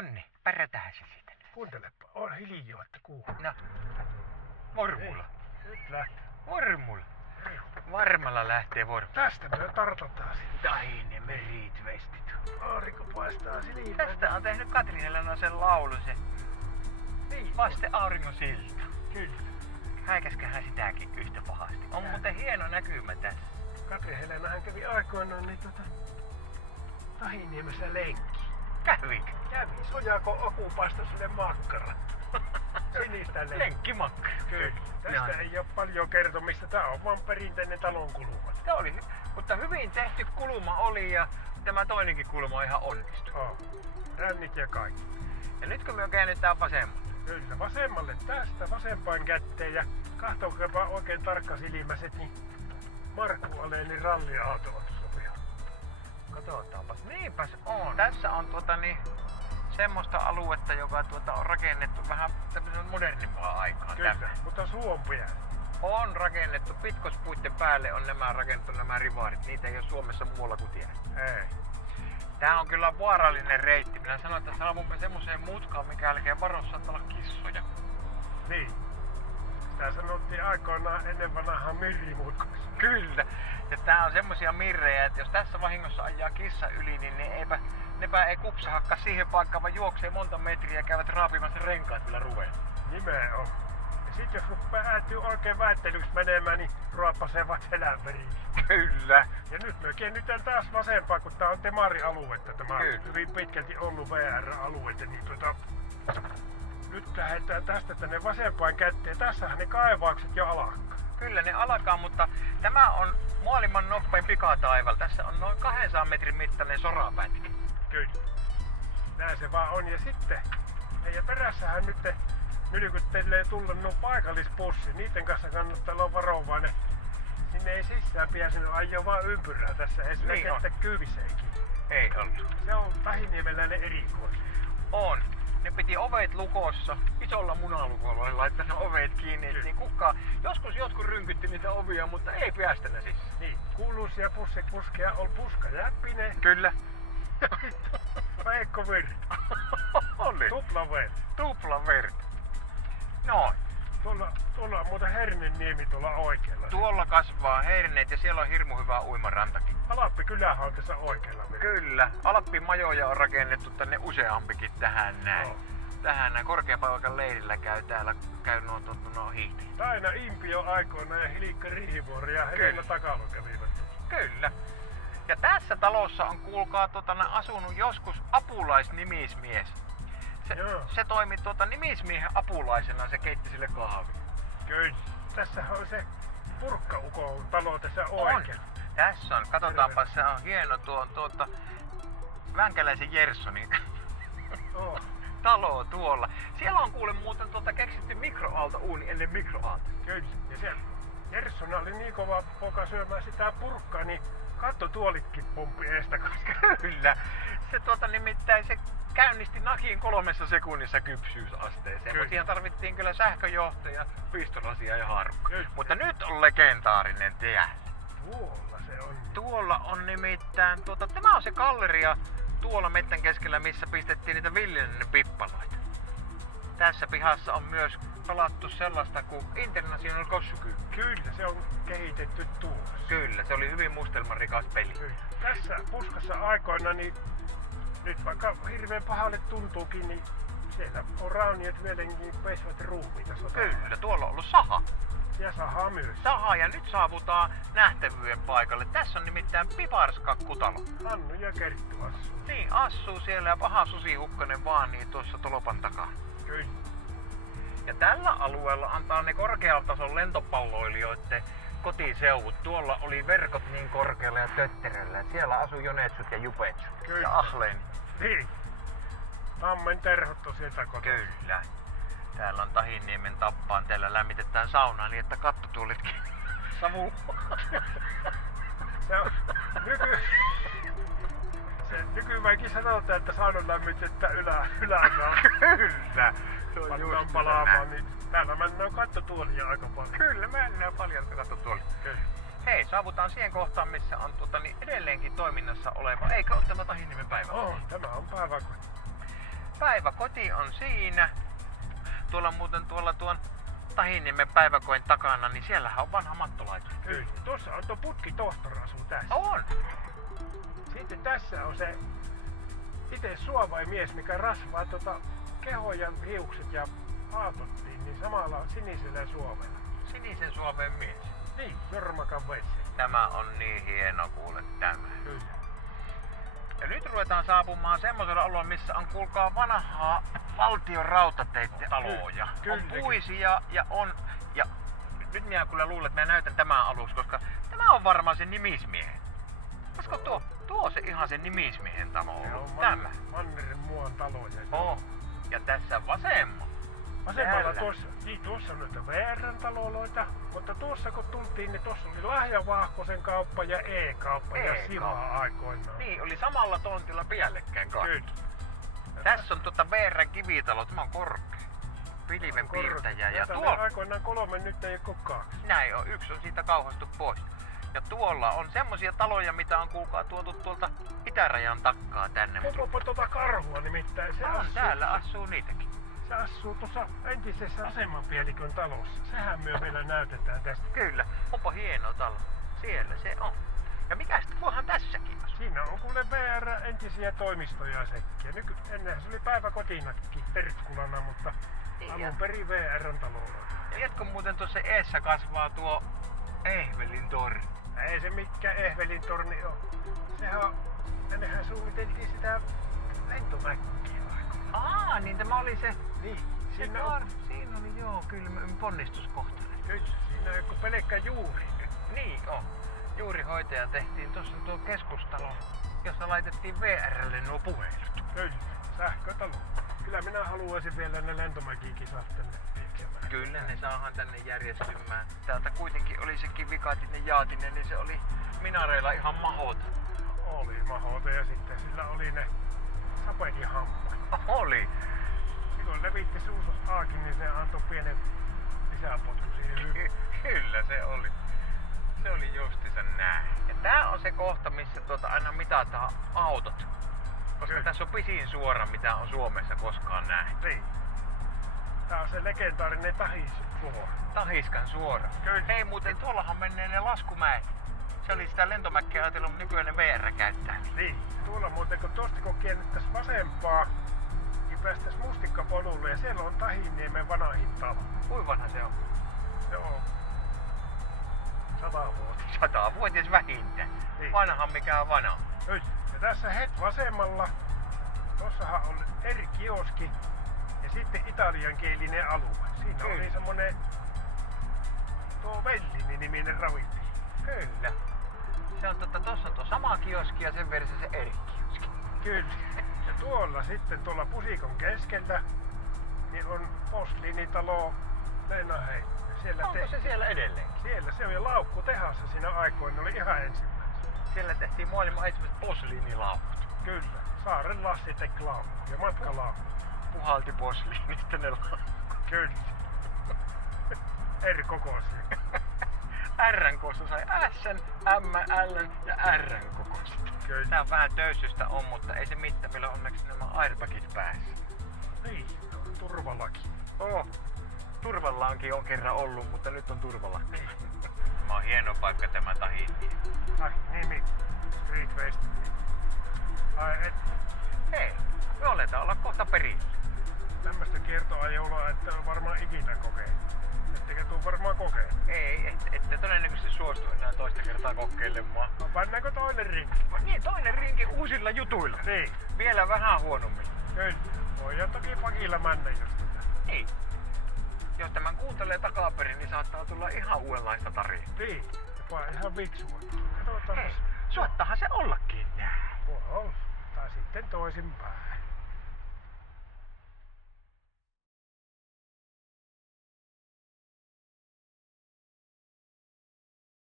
Nonni, pärjätähän se siitä. Kuuntelepa, on hiljaa, että kuuluu. No, vormulla. Nyt lähtee. Vormulla. Varmalla lähtee vormulla. Tästä me tartotaan sitten. Taine merit vestit. Aurinko paistaa silmään. Tästä on tehnyt Katri Helena sen laulun se. Niin. Vaste auringon silta. Kyllä. Häikäsköhän sitäkin yhtä pahasti. On muuten hieno näkymä tässä. Katri Helenahan kävi aikoinaan niin Tahiniemessä lenkki. Kävikö? Kävi. Sojako Aku paistoi sille makkarat. Sinistä lenkki. Lenkkimakkara. Kyllä. Tästä ei ole paljon kertomista. Tää on vaan perinteinen talon kuluma. Tämä oli, mutta hyvin tehty kulma oli ja tämä toinenkin kulma ihan onnistui. Oh. Rännit ja kaikki. Ja nyt kun me käännetään vasemmalle. Kyllä, vasemmalle tästä, vasempaan kätteen ja kahtokaapa oikein tarkkasilmäiset, niin Markku Alenin ralliauto on sopia. Katsotaanpas. Niinpäs on. Tässä on semmoista aluetta, joka on rakennettu vähän tämmöisen modernimpaan aikaan. Kyllä, Tämä. mutta suompia. On rakennettu. Pitkospuitten päälle on rakennettu nämä rivaarit. Niitä ei ole Suomessa muualla kuin tiedä. Ei. Tää on kyllä vaarallinen reitti. Minä sanoin, että saavumme semmoiseen mutkaan, mikä jälkeen varossa saattaa olla kissoja. Niin. Sitä sanottiin aikoinaan ennen vanhaa mirrimutkaksi. Kyllä. Ja tää on semmosia mirrejä, että jos tässä vahingossa ajaa kissa yli, niin nepä ei kupsahakka siihen paikkaan, vaan juoksee monta metriä ja käyvät raapimassa renkaat kyllä ruveen. Nimenomaan. Ja sit jos päätyy oikein väittelyksi menemään, niin ruoppasevat selän veriin. Kyllä. Ja nyt me käännytään taas vasempaan, kun tää on Temari-aluetta. Tämä on Kyllä. hyvin pitkälti ollut VR-alueita. Niin nyt lähdetään tästä tänne vasempaan kätteen. Tässähän ne kaivaukset jo alkaa. Kyllä ne alkaa, mutta tämä on maailman nopein pikataival. Tässä on noin 200 metrin mittainen sorapätkä. Kyllä. Näin se vaan on. Ja sitten meidän perässähän nyt nylkyttelee tulla nuo paikallispussi. Niiden kanssa kannattaa olla varovainen. Sinne ei sisään pääse ajaa vaan ympyrää tässä. Ei sillä Niin on. kettä kyviseikin. Ei ollut. Se on Tahiniemeläinen erikoinen. On. Ne piti ovet lukossa, isolla munalukolla oli laittanut ovet kiinni, niin joskus jotkut rynkytti niitä ovia, mutta ei päästänyt siis. Niin, kuuluisia pussikuskeja on Puska Jäppinen, Kyllä. Veikko Virta, Oli. Tupla Virta. Tupla verta. Noin. Tuolla on muuten Hernenniemi tuolla oikealla. Tuolla kasvaa herneet ja siellä on hirmu hyvä uimarantakin. Alappi kylähän on tässä oikealla. Kyllä. Alppin majoja on rakennettu tänne useampikin tähän näin. No. Tähän näin Korkeapaikan leirillä käy nuo hiihtäjät. Aina Impio aikoinaan ja Hilikka Riihivuori ja Helena Takalo kävivät. Kyllä. Ja tässä talossa on kuulkaa asunut joskus apulaisnimismies. Se toimi nimismiehen apulaisena, se keitti sille kahvia. Kyllä. Tässähän on se Purkka-ukon talo tässä oikealla. Tässä on, katsotaanpa, se on hieno Vänkäläisen Jerssonin Oh. talo tuolla. Siellä on kuule muuten keksitty mikroaaltouuni ennen mikroaalta. Kyllä. Ja siellä Jerssona oli niin kova poka syömään sitä purkkaa, niin kattotuolitkin pumppi eestä kanssa. Kyllä. Se nimittäin se käynnisti nakin 3 sekunnissa kypsyysasteeseen, mutta siihen tarvittiin kyllä sähköjohtoja, pistolasia ja harukka. Mutta nyt on legendaarinen tie. Tuolla se on. Tuolla on nimittäin, tämä on se galleria tuolla mettän keskellä, missä pistettiin niitä Villinen pippaloita. Tässä pihassa on myös pelattu sellaista kuin International Kossuky. Kyllä, se on kehitetty tuossa. Kyllä, se oli hyvin mustelmarikas peli. Kyllä. Tässä Puskassa aikoina, niin nyt vaikka hirveän pahalle tuntuukin, niin siellä on rauniot vieläkin peisivät ruumiita sotaan. Kyllä, tuolla on ollut saha. Ja sahaa myös. Saha ja nyt saavutaan nähtävyyden paikalle. Tässä on nimittäin Piparskakkutalo. Hannu ja Kerttu asuu. Niin, asuu siellä ja paha susihukkanen vaan niin tuossa tolopan takaa. Kyllä. Ja tällä alueella antaa ne korkean tason lentopalloilijoiden kotiseuvut. Tuolla oli verkot niin korkealla ja tötteröllä, että siellä asui Jonetsut ja Jupetsut. Kyllä. Ja Ahleni. Niin. Tammen terhot on sieltä kotoa. Kyllä. Täällä on Tahiniemen tappaan. Täällä lämmitetään saunaa niin, että kattotuolitkin savuu. Se on nykyväinkin sanotaan, että saunan lämmitetään yläkaan. Kyllä. Se on Pannaan just palaamaan, niin täällä mennään kattotuolia aika paljon. Kyllä, mennään paljon kattotuolia. Kyllä. Hei, saavutaan siihen kohtaan, missä on edelleenkin toiminnassa oleva. Eikö ole tämä Tahiniemen päivä? Tämä on päiväkoti. päiväkoti on siinä. Tuolla muuten tuon Tahiniemen päiväkoin takana, niin siellähän on vanha mattolaitos. Kyllä. Tuossa on tuo putkitohtori asuu tässä. On! Sitten tässä on se itse suovaimies, mikä rasvaa keho ja hiukset ja aatottiin, niin samalla sinisellä suovella. Sinisen Suomen mies. Niin, Jormakan veitsi. Tämä on niin hieno kuule tämä. Kyllä. Ja nyt ruvetaan saapumaan semmoisella alueella, missä on kuulkaa vanhaa valtion rautateitten taloja. Kyllä. On puisia ja on... Ja nyt minä kyllä luulen, että minä näytän tämän aluksi, koska tämä on varmaan se nimismiehen. Olisiko tuo se ihan se nimismiehen talo Se ollut? on Tämä. Mannereen muuan taloja. Ja tässä vasemmalla. Vasemmalla Täällä. tuossa on noita VR:n taloloita, mutta tuossa kun tultiin, niin tuossa oli Lahja-Vahkosen kauppa ja E-kauppa ja E-kauppa. Siva aikoinaan. Niin, oli samalla tontilla päällekkäin kaikki. Kyllä. Tässä on VR:n kivitalo, tämä on korkea. Pilven piirtäjä ja tuolla... aikoinaan 3, nyt ei ole 2. Näin on, yksi on siitä kauhastu pois. Ja tuolla on semmosia taloja, mitä on kuulkaa tuotu tuolta itärajan takkaa tänne. Kumpapa tuota karhua nimittäin. Se On, täällä asuu niitäkin. Se asuu tuossa entisessä asemanpielikön talossa. Sehän me vielä näytetään tästä. Kyllä, onpa hieno talo. Siellä se on. Ja mikäs tuohan tässäkin asuu? Siinä on kuule VR entisiä toimistoja sekin. Ennenhän se oli päiväkotinakin Pertkulana, mutta Niin, alun perin VR:n talolla. Ja jatko muuten tuossa eessä kasvaa tuo Ehvelin torni. Ei se mikään Ehvelin torni on. Sehän on, ennenhän suunniteltiin sitä lentomäkkiä aikoina. Niin tämä oli se... Niin, siinä on, Siinä oli joo, kyllä ponnistuskohta. kyllä, siinä on joku pelkkä juuri nyt. Niin on. Juuri hoitaja tehtiin tuossa tuo keskustalo, jossa laitettiin VRlle nuo puhelut. Kyllä, sähkötalo. Kyllä minä haluaisin vielä ne lentomäkikisat tänne vieksemään. Kyllä ne saadaan tänne järjestymään. Täältä kuitenkin oli sekin Vikatinen Jaatinen, niin se oli minareilla ihan mahota. Oli mahdoton ja sitten sillä oli ne sapedin hampaat. Oli. Silloin levitti suussa aakin, niin se antoi pienen lisäpotku siihen. Kyllä se oli. Se oli justiinsa näin. Ja tää on se kohta, missä aina mitataan autot. Koska Kyllä. tässä on pisin suora, mitä on Suomessa koskaan nähty. Niin. Tää on se legendaarinen Tahis-suora. Tahiskan suora. Kyllä. Hei muuten, tuollahan menee ne laskumäet. Se oli sitä lentomäkkiä ajatellut, mutta nykyään ne VR käyttää. Niin. Tuolla muuten, kun tosta kun kiennettäis vasempaa, niin päästäis Mustikkapolulle ja siellä on Tahiniemen vanhin talo. Kuinka vanha se on? Se on 100 vuotta. 100-vuotias vähintään. Niin. Vanha mikä on vanha. Nyt. Ja tässä vasemmalla, tossahan on eri kioski ja sitten italiankielinen alue. Siinä Kyllä. oli semmonen tuo Vellini-niminen ravinti. Kyllä. Se on tossa on tuo sama kioski ja sen verran se eri kioski. Kyllä. Ja tuolla sitten tuolla pusikon keskeltä niin on posliinitalo Leena Hei. Siellä Onko se siellä edelleenkin? Siellä se on jo laukkutehassa siinä aikoina, oli ihan ensimmäisenä. Siellä tehtiin maailman ensimmäiset posliinilaukut. Kyllä. Saaren Lassi teki laukku ja matkalaukku. Puhalti posliinista ne laukut. Kyllä. Eri kokoisia. RNK:ssa sai S, M, L ja R kokoiset. Kyllä. Tää on vähän töyssystä on, mutta ei se mitään. Meillä on onneksi nämä airbagit päässä. Niin, turvalaki. Turvallaankin on kerran ollut, mutta nyt on turvalaki. Tämä on hieno paikka tämä Tahiti. Ai, nimi. Street West. Ai, Hei, me aletaan olla kohta perillä. tämmöstä kiertoajoulua, että on varmaan ikinä kokeillut. Ettekä tuu varmaan kokeillut. Ei, ette todennäköisesti suostu enää toista kertaa kokeilemaan. No, pannaanko toinen rinki? Niin, toinen rinki uusilla jutuilla. Niin. Vielä vähän huonommin. Kyllä. Voidaan toki pakilla mennä jos tätä. Niin. Jos tämän kuuntelee takaperin, niin saattaa tulla ihan uudenlaista tarinaa. Niin. Jopa ihan viksua. Katsotaan. Hei, suottahan se ollakin näin. Voi olla. Tai sitten toisinpäin.